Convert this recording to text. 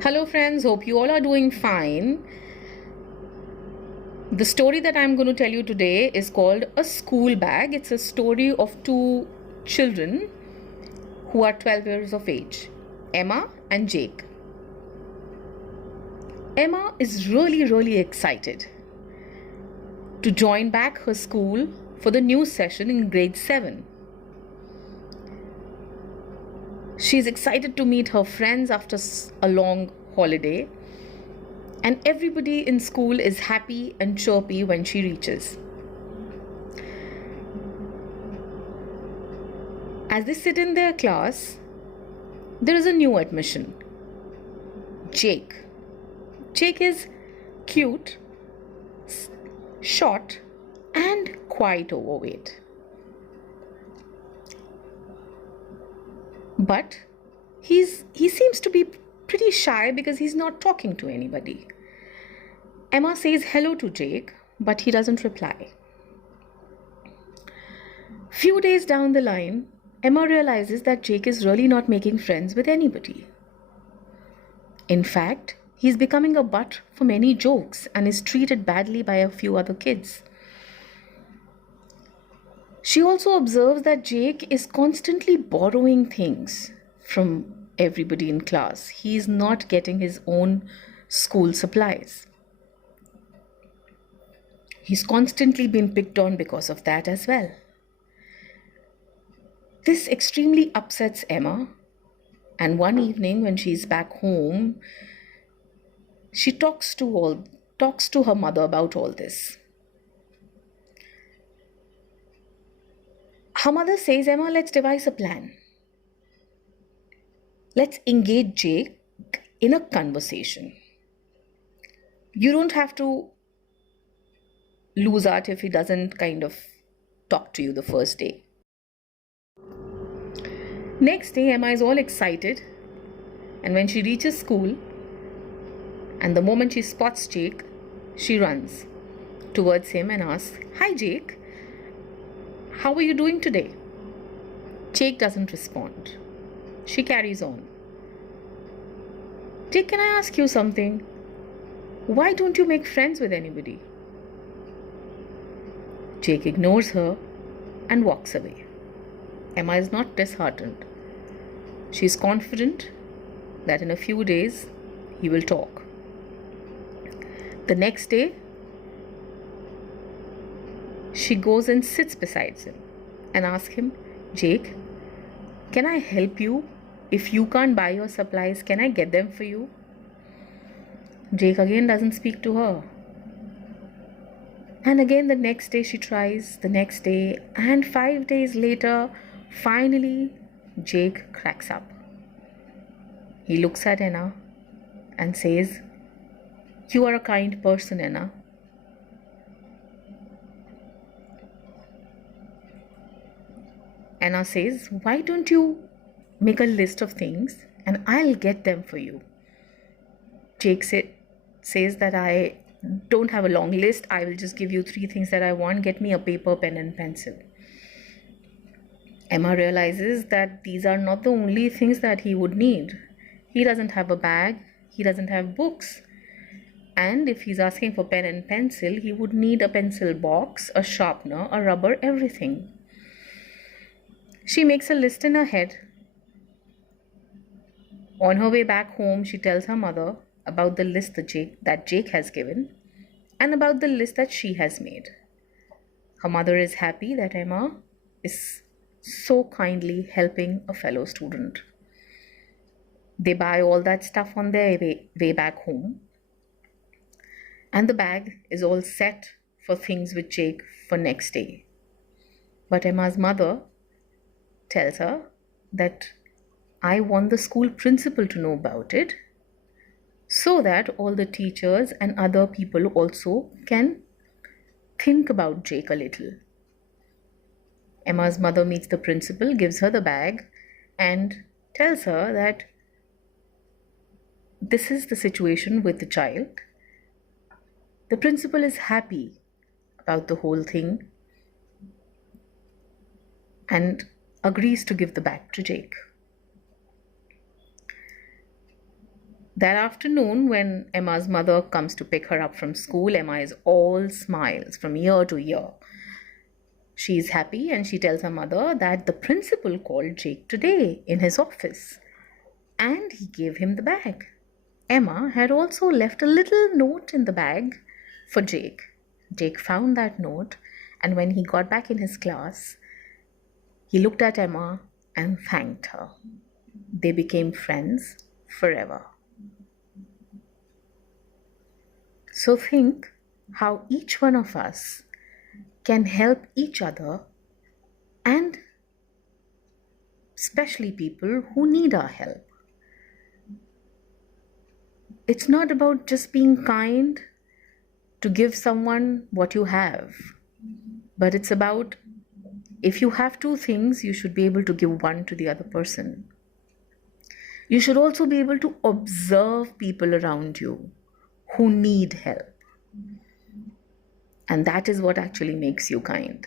Hello, friends. Hope you all are doing fine. The story that I'm going to tell you today is called A School Bag. It's a story of two children who are 12 years of age, Emma and Jake. Emma is really excited to join back her school for the new session in grade 7. She's excited to meet her friends after a long holiday, and everybody in school is happy and chirpy when she reaches. As they sit in their class, there is a new admission, Jake. Jake is cute, short, and quite overweight. But he seems to be pretty shy because he's not talking to anybody. Emma says hello to Jake, but he doesn't reply. Few days down the line, Emma realizes that Jake is really not making friends with anybody. In fact, he's becoming a butt for many jokes and is treated badly by a few other kids. She also observes that Jake is constantly borrowing things from everybody in class. He is not getting his own school supplies. He's constantly been picked on because of that as well. This extremely upsets Emma, and one evening when she's back home, she talks to her mother about all this. Her mother says, Emma, let's devise a plan. Let's engage Jake in a conversation. You don't have to lose out if he doesn't kind of talk to you the first day. Next day, Emma is all excited, and when she reaches school, and the moment she spots Jake, she runs towards him and asks, Hi Jake, how are you doing today? Jake doesn't respond. She carries on. Jake, can I ask you something? Why don't you make friends with anybody? Jake ignores her and walks away. Emma is not disheartened. She is confident that in a few days he will talk. The next day, she goes and sits beside him and asks him, Jake, can I help you? If you can't buy your supplies, can I get them for you? Jake again doesn't speak to her. And again the next day she tries, the next day, and 5 days later, finally, Jake cracks up. He looks at Anna and says, You are a kind person, Anna. Anna says, Why don't you make a list of things and I'll get them for you? Jake says that I don't have a long list. I will just give you 3 things that I want. Get me a paper, pen, and pencil. Emma realizes that these are not the only things that he would need. He doesn't have a bag. He doesn't have books. And if he's asking for pen and pencil, he would need a pencil box, a sharpener, a rubber, everything. She makes a list in her head. On her way back home, she tells her mother about the list that Jake has given and about the list that she has made. Her mother is happy that Emma is so kindly helping a fellow student. They buy all that stuff on their way back home, and the bag is all set for things with Jake for next day. But Emma's mother tells her that I want the school principal to know about it so that all the teachers and other people also can think about Jake a little. Emma's mother meets the principal, gives her the bag, and tells her that this is the situation with the child. The principal is happy about the whole thing and agrees to give the bag to Jake. That afternoon, when Emma's mother comes to pick her up from school, Emma is all smiles from ear to ear. She is happy and she tells her mother that the principal called Jake today in his office and he gave him the bag. Emma had also left a little note in the bag for Jake. Jake found that note, and when he got back in his class, he looked at Emma and thanked her. They became friends forever. So think how each one of us can help each other, and especially people who need our help. It's not about just being kind to give someone what you have, but it's about, if you have two things, you should be able to give one to the other person. You should also be able to observe people around you who need help. And that is what actually makes you kind.